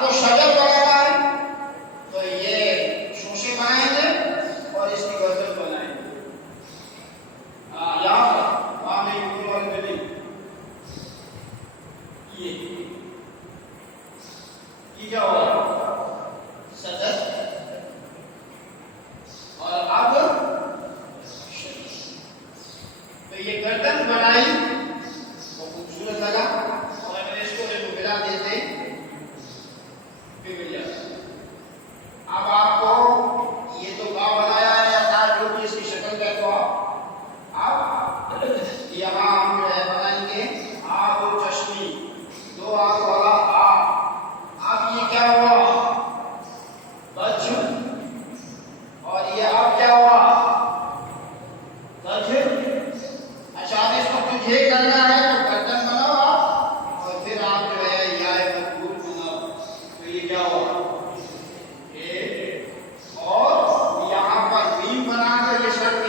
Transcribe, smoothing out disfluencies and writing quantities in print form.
हमको सजग बनाना है तो ये शोषे बनाएंगे और इसकी गर्दन बनाएंगे। यहाँ पर वहां नहीं, ऊपर वाले में नहीं, ये क्या होगा सदर और अब तो ये गर्दन बनाई तो खूबसूरत लगा और अगर इसको मिला देते